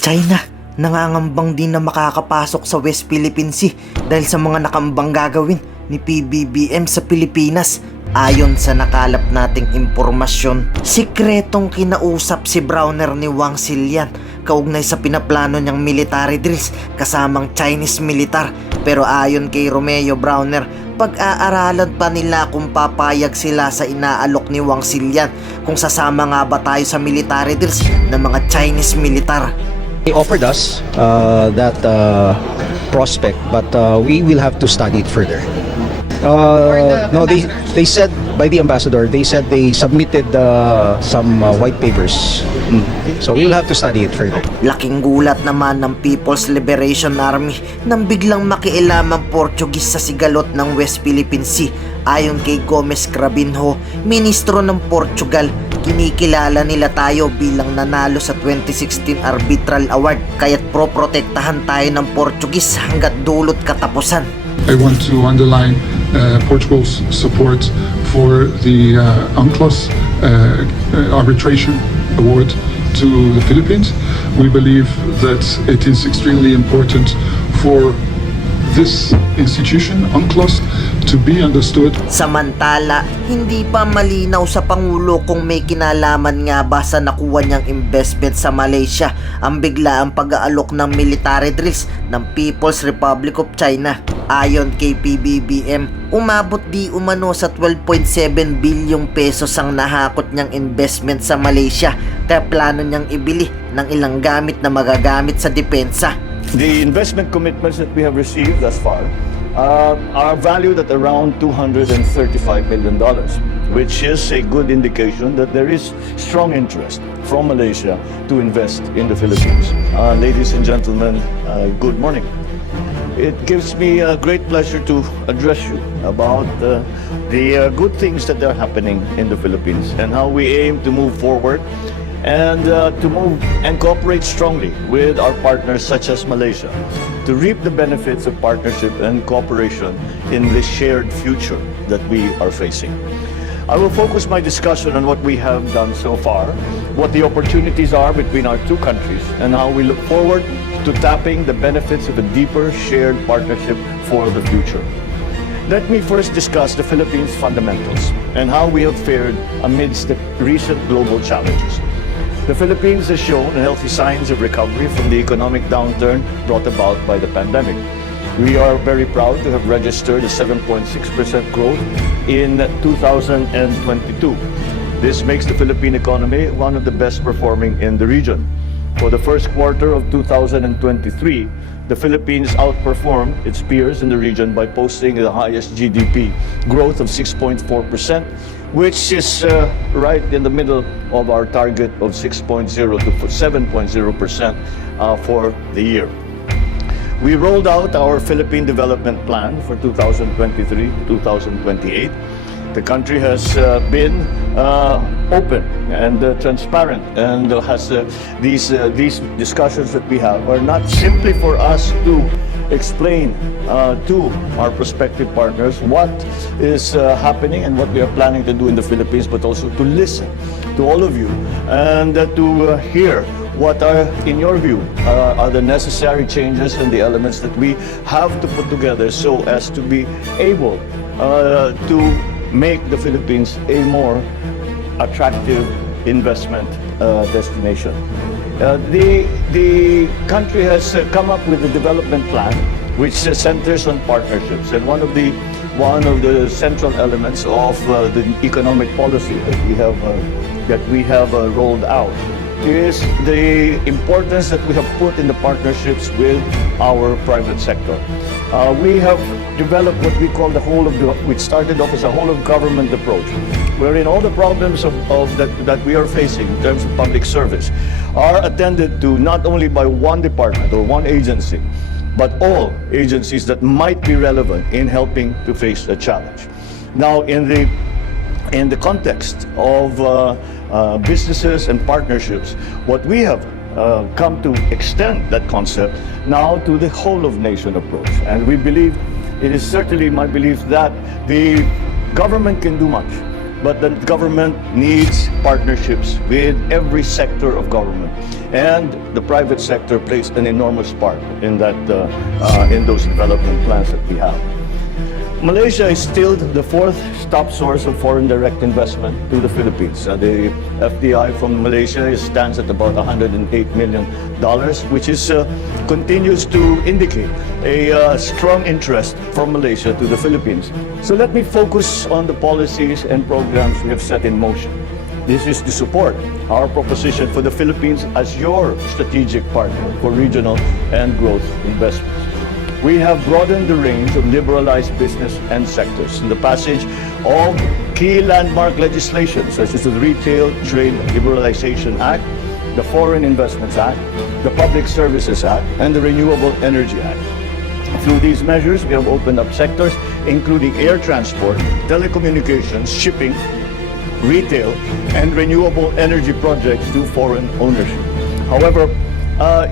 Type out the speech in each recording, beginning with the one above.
China, nangangambang din na makakapasok sa West Philippine Sea dahil sa mga nakambang gagawin ni PBBM sa Pilipinas. Ayon sa nakalap nating impormasyon, sikretong kinausap si Browner ni Wang Silian kaugnay sa pinaplano niyang military drills kasamang Chinese militar. Pero ayon kay Romeo Browner, pag-aaralan pa nila kung papayag sila sa inaalok ni Wang Silian kung sasama nga ba tayo sa military drills ng mga Chinese militar. They offered us that prospect, but we will have to study it further. No, they said by the ambassador, they said they submitted some white papers. So we will have to study it further. Laking gulat naman ng People's Liberation Army nang biglang makialamang Portuguese sa sigalot ng West Philippine Sea. Ayon kay Gomez Crabinho, ministro ng Portugal, kinikilala nila tayo bilang nanalo sa 2016 Arbitral Award, kaya't proprotektahan tayo ng Portuguese hanggat dulot katapusan. I want to underline Portugal's support for the UNCLOS arbitration award to the Philippines. We believe that it is extremely important for this institution, UNCLOS, to be understood. Samantala, hindi pa malinaw sa Pangulo kung may kinalaman nga ba sa nakuha niyang investment sa Malaysia ang biglaang pag-aalok ng military drills ng People's Republic of China. Ayon kay PBBM, umabot di umano sa 12.7 bilyong pesos ang nahakot niyang investment sa Malaysia, kaya plano niyang ibili ng ilang gamit na magagamit sa depensa. The investment commitments that we have received thus far are valued at around $235 million, which is a good indication that there is strong interest from Malaysia to invest in the Philippines. Ladies and gentlemen, good morning. It gives me great pleasure to address you about the good things that are happening in the Philippines and how we aim to move forward and to move and cooperate strongly with our partners such as Malaysia to reap the benefits of partnership and cooperation in the shared future that we are facing. I will focus my discussion on what we have done so far, what the opportunities are between our two countries, and how we look forward to tapping the benefits of a deeper shared partnership for the future. Let me first discuss the Philippines' fundamentals and how we have fared amidst the recent global challenges. The Philippines has shown healthy signs of recovery from the economic downturn brought about by the pandemic. We are very proud to have registered a 7.6% growth in 2022. This makes the Philippine economy one of the best performing in the region. For the first quarter of 2023, the Philippines outperformed its peers in the region by posting the highest GDP growth of 6.4%, which is right in the middle of our target of 6.0 to 7.0% for the year. We rolled out our Philippine Development Plan for 2023-2028. The country has been open and transparent, and has these discussions that we have are not simply for us to explain to our prospective partners what is happening and what we are planning to do in the Philippines, but also to listen to all of you and to hear what are, in your view, are the necessary changes and the elements that we have to put together so as to be able to make the Philippines a more attractive investment destination. The country has come up with a development plan which centers on partnerships, and one of the central elements of the economic policy that we have rolled out is the importance that we have put in the partnerships with our private sector. We have developed what we call which started off as a whole of government approach, wherein all the problems that we are facing in terms of public service are attended to not only by one department or one agency, but all agencies that might be relevant in helping to face the challenge. Now, in the context of businesses and partnerships, what we have come to extend that concept now to the whole of nation approach. And we believe, it is certainly my belief that the government can do much, but the government needs partnerships with every sector of government, and the private sector plays an enormous part in that in those development plans that we have. Malaysia is still the fourth top source of foreign direct investment to the Philippines. The FDI from Malaysia stands at about $108 million, which is continues to indicate a strong interest from Malaysia to the Philippines. So let me focus on the policies and programs we have set in motion. This is to support our proposition for the Philippines as your strategic partner for regional and growth investments. We have broadened the range of liberalized business and sectors in the passage of key landmark legislation such as the Retail Trade Liberalization Act, the Foreign Investments Act, the Public Services Act, and the Renewable Energy Act. Through these measures, we have opened up sectors including air transport, telecommunications, shipping, retail, and renewable energy projects to foreign ownership. However,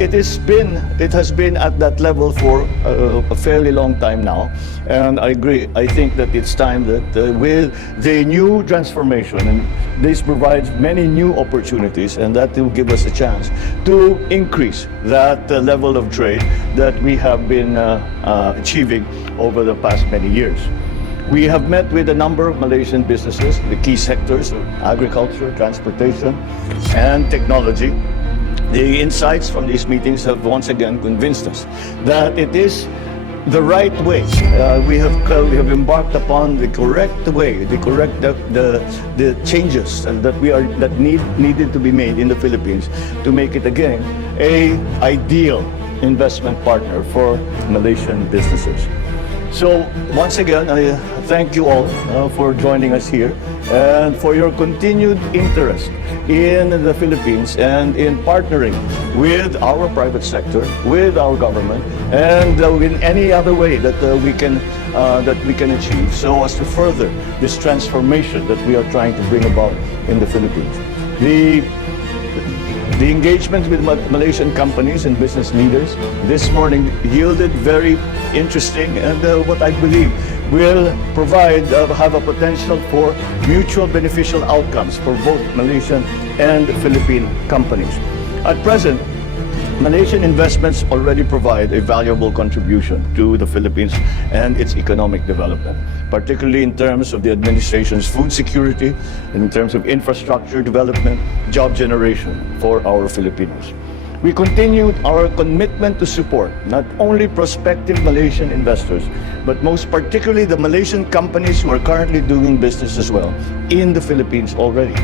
it has been at that level for a fairly long time now, and I agree. I think that it's time that with the new transformation, and this provides many new opportunities, and that will give us a chance to increase that level of trade that we have been achieving over the past many years. We have met with a number of Malaysian businesses, the key sectors of agriculture, transportation, and technology. The insights from these meetings have once again convinced us that it is the right way. We have embarked upon the correct way, the changes that needed to be made in the Philippines to make it again a ideal investment partner for Malaysian businesses. So once again, I thank you all for joining us here and for your continued interest in the Philippines and in partnering with our private sector, with our government, and in any other way that we can achieve so as to further this transformation that we are trying to bring about in the Philippines. The engagement with Malaysian companies and business leaders this morning yielded very interesting and what I believe will have a potential for mutual beneficial outcomes for both Malaysian and Philippine companies. At present, Malaysian investments already provide a valuable contribution to the Philippines and its economic development, particularly in terms of the administration's food security, and in terms of infrastructure development, job generation for our Filipinos. We continued our commitment to support not only prospective Malaysian investors, but most particularly the Malaysian companies who are currently doing business as well in the Philippines already.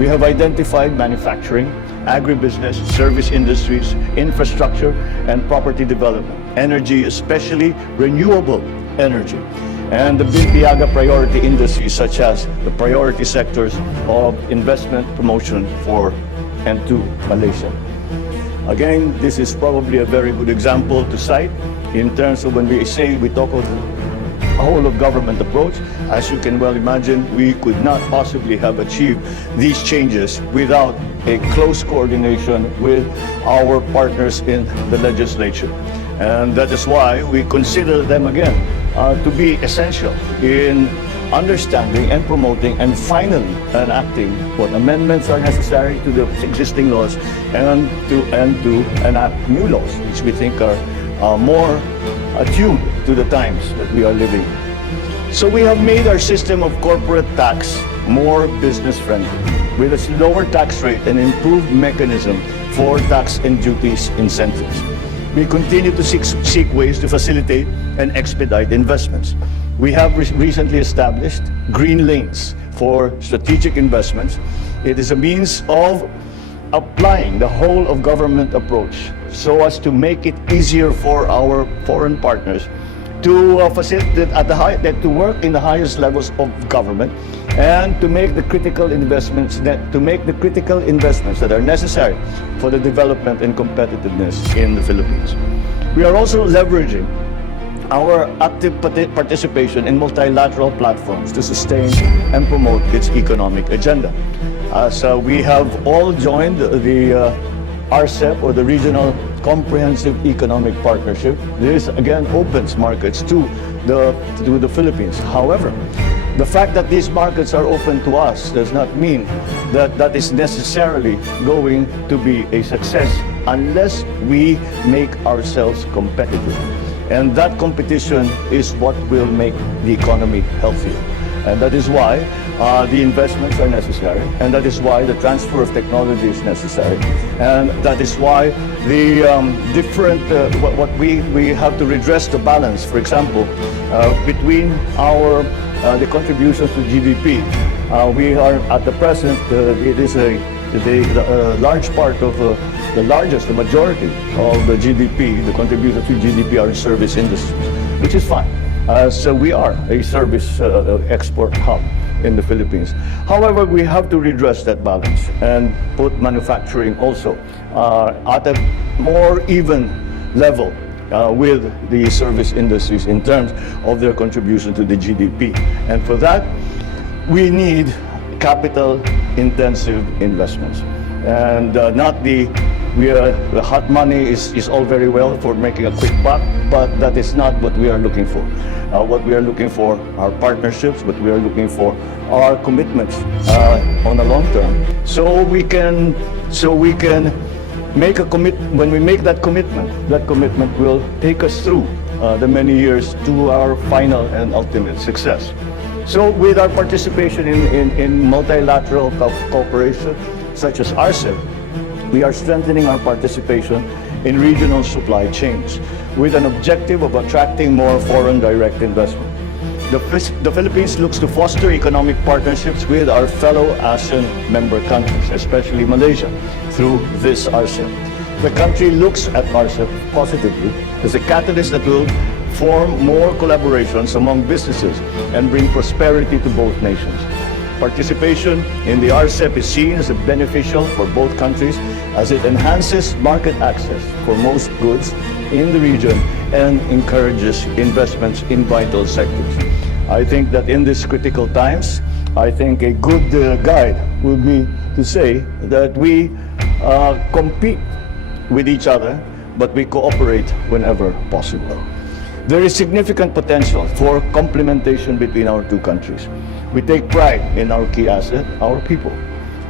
We have identified manufacturing, agribusiness, service industries, infrastructure, and property development, energy, especially renewable energy, and the BIMPIAGA priority industries such as the priority sectors of investment promotion for and to Malaysia. Again, this is probably a very good example to cite in terms of when we talk of a whole of government approach. As you can well imagine, we could not possibly have achieved these changes without a close coordination with our partners in the legislature. And that is why we consider them again to be essential in understanding and promoting and finally enacting what amendments are necessary to the existing laws and to enact new laws which we think are more attuned to the times that we are living. So we have made our system of corporate tax more business friendly with a lower tax rate and improved mechanism for tax and duties incentives. We continue to seek ways to facilitate and expedite investments. We have recently established green lanes for strategic investments. It is a means of applying the whole of government approach so as to make it easier for our foreign partners to facilitate to work in the highest levels of government and to make the critical investments that are necessary for the development and competitiveness in the Philippines. We are also leveraging our active participation in multilateral platforms to sustain and promote its economic agenda. So we have all joined the RCEP, or the Regional Comprehensive Economic Partnership. This again opens markets to the Philippines. However, The fact that these markets are open to us does not mean that that is necessarily going to be a success unless we make ourselves competitive. And that competition is what will make the economy healthier. And that is why the investments are necessary, and that is why the transfer of technology is necessary, and that is why the what we have to redress the balance, for example, between the contributions to GDP. We are at the present, it is a large part of the majority of the GDP, the contributions to GDP are in service industries, which is fine. So we are a service export hub in the Philippines. However, we have to redress that balance and put manufacturing also at a more even level with the service industries in terms of their contribution to the GDP. And for that, we need capital-intensive investments. And not the hot money is all very well for making a quick buck, but that is not what we are looking for. What we are looking for are partnerships, what we are looking for are commitments on the long term. So we can make a when we make that commitment will take us through the many years to our final and ultimate success. So with our participation in multilateral cooperation, such as RCEP, we are strengthening our participation in regional supply chains with an objective of attracting more foreign direct investment. The Philippines looks to foster economic partnerships with our fellow ASEAN member countries, especially Malaysia, through this RCEP. The country looks at RCEP positively as a catalyst that will form more collaborations among businesses and bring prosperity to both nations. Participation in the RCEP is seen as beneficial for both countries as it enhances market access for most goods in the region and encourages investments in vital sectors. I think that in these critical times, I think a good guide would be to say that we compete with each other, but we cooperate whenever possible. There is significant potential for complementation between our two countries. We take pride in our key asset, our people.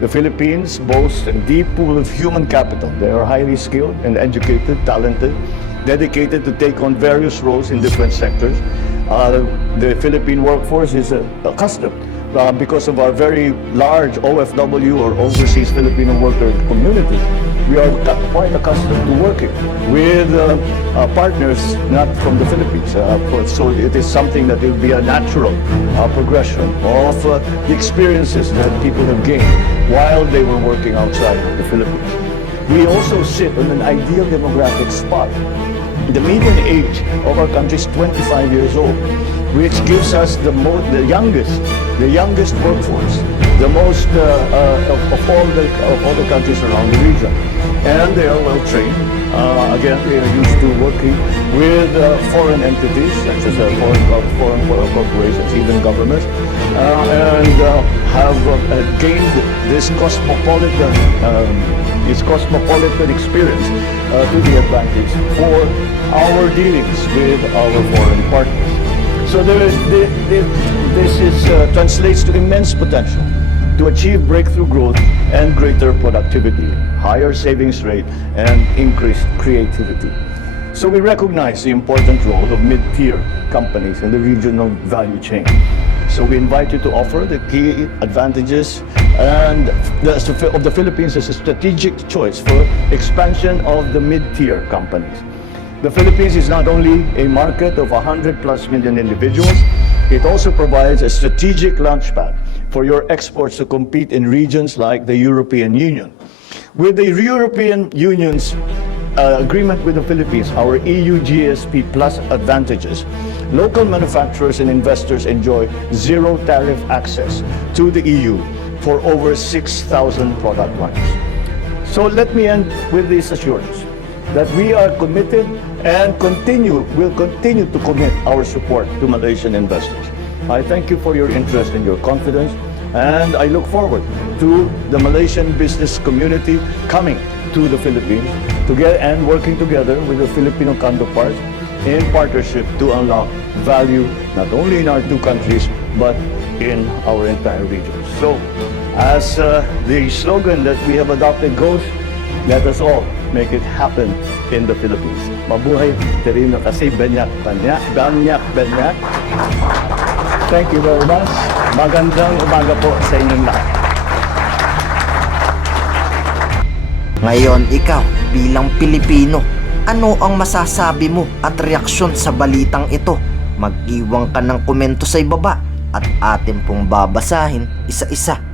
The Philippines boasts a deep pool of human capital. They are highly skilled and educated, talented, dedicated to take on various roles in different sectors. The Philippine workforce is accustomed because of our very large OFW or overseas Filipino worker community. We are quite accustomed to working with partners not from the Philippines. So it is something that will be a natural progression of the experiences that people have gained while they were working outside of the Philippines. We also sit on an ideal demographic spot. The median age of our country is 25 years old, which gives us the youngest workforce, the most of all the countries around the region, and they are well trained. Again, they are used to working with foreign entities such as foreign corporations, even governments, and have gained this cosmopolitan experience to the advantage for our dealings with our foreign partners. So this translates to immense potential to achieve breakthrough growth and greater productivity, higher savings rate, and increased creativity. So we recognize the important role of mid-tier companies in the regional value chain. So we invite you to offer the key advantages of the Philippines as a strategic choice for expansion of the mid-tier companies. The Philippines is not only a market of 100+ million individuals, it also provides a strategic launchpad for your exports to compete in regions like the European Union. With the European Union's agreement with the Philippines, our EU GSP Plus advantages, local manufacturers and investors enjoy zero tariff access to the EU for over 6,000 product lines. So let me end with this assurance that we are committed and will continue to commit our support to Malaysian investors. I thank you for your interest and your confidence, and I look forward to the Malaysian business community coming to the Philippines and working together with the Filipino counterparts in partnership to unlock value not only in our two countries but in our entire region. So, as the slogan that we have adopted goes, let us all make it happen in the Philippines. Mabuhay, Terino kasi banyak, banyak, banyak, banyak. Thank you very much. Magandang umaga po sa inyong lahat. Ngayon ikaw bilang Pilipino, ano ang masasabi mo at reaksyon sa balitang ito? Mag-iwan ka ng komento sa ibaba at atin pong babasahin isa-isa.